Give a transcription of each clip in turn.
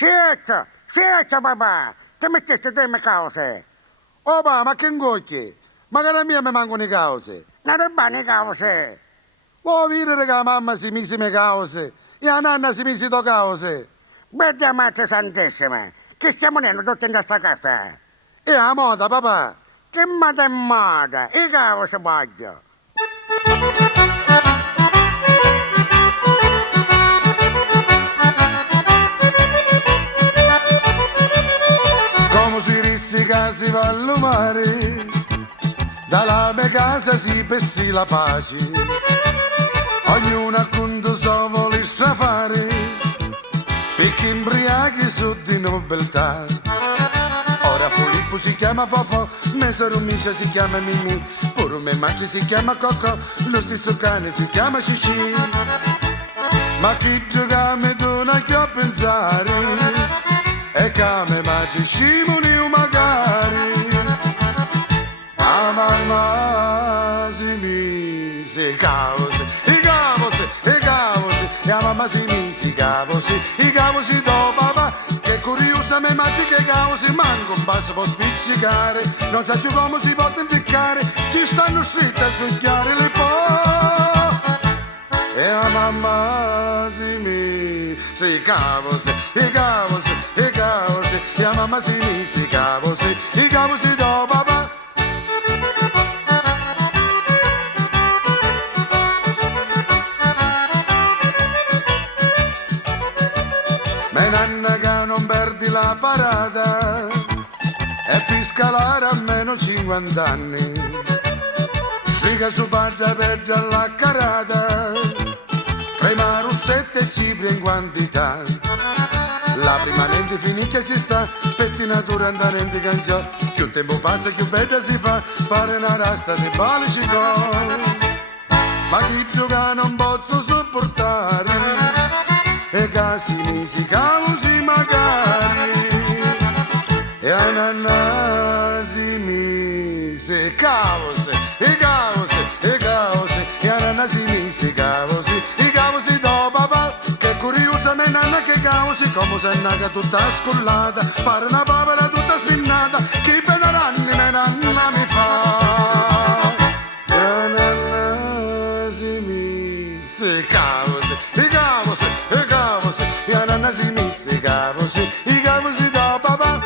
Siete, papà, che mi chiesti te le cose? Oh, papà, ma che ingocchi? Ma che la mia mi mancano le cause. Non roba le cose. Vuoi vedere che la mamma si mise le cause e la nanna si mise le cause? Vedi, amata santissima, che stiamo venendo tutti in questa casa. E la moda, papà. Che moda è moda, i cose voglio. Come si risica si va al mare, dalla mia casa si pessi la pace. Ognuno a conto so vuole strafare, perché imbriachi su di nobiltà. Ora Filippo si chiama Fofo, mia sorella Misha si chiama Mimì, pure mia madre si chiama Coco, lo stesso cane si chiama Cici. Ma chi giocame tu non può pensare, e che me madre scimoni magari. Ma mamma si mise cause, i cavosi, la mamma si mise i cavosi do papà, che curiosa me mangi che cavosi, manco un passo può spiccicare, non sa più come si può impiccare, ci stanno scritte a sfruttare le po'. E la mamma si mise i cavosi, la mamma si mise i cavosi do papà. Me nanna che non perdi la parata e per scalare almeno 50 anni, sciga su parta per la carata, crema rossetta e cipria in quantità. La prima lente finì che ci sta, pettinatura andare cangiò, più tempo passa più bella si fa, fare una rasta di balicico. Ma chi gioca non posso sopportare, e casi misi cavosi magari, e a nanna si mise cavosi, e a nanna si mise i cavosi do papà, che curiosa me nanna che cavosi, come se naga tutta scollata, pare una povera tutta spinnata, che peneranni me nanna mi fa. E a nanna si mise i cavosi, e a nanna si mise i cavosi do papà.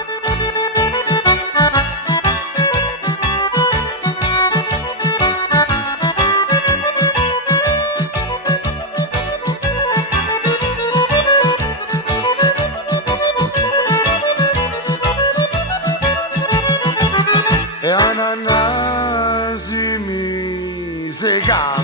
E a nanna si mise i cavosi.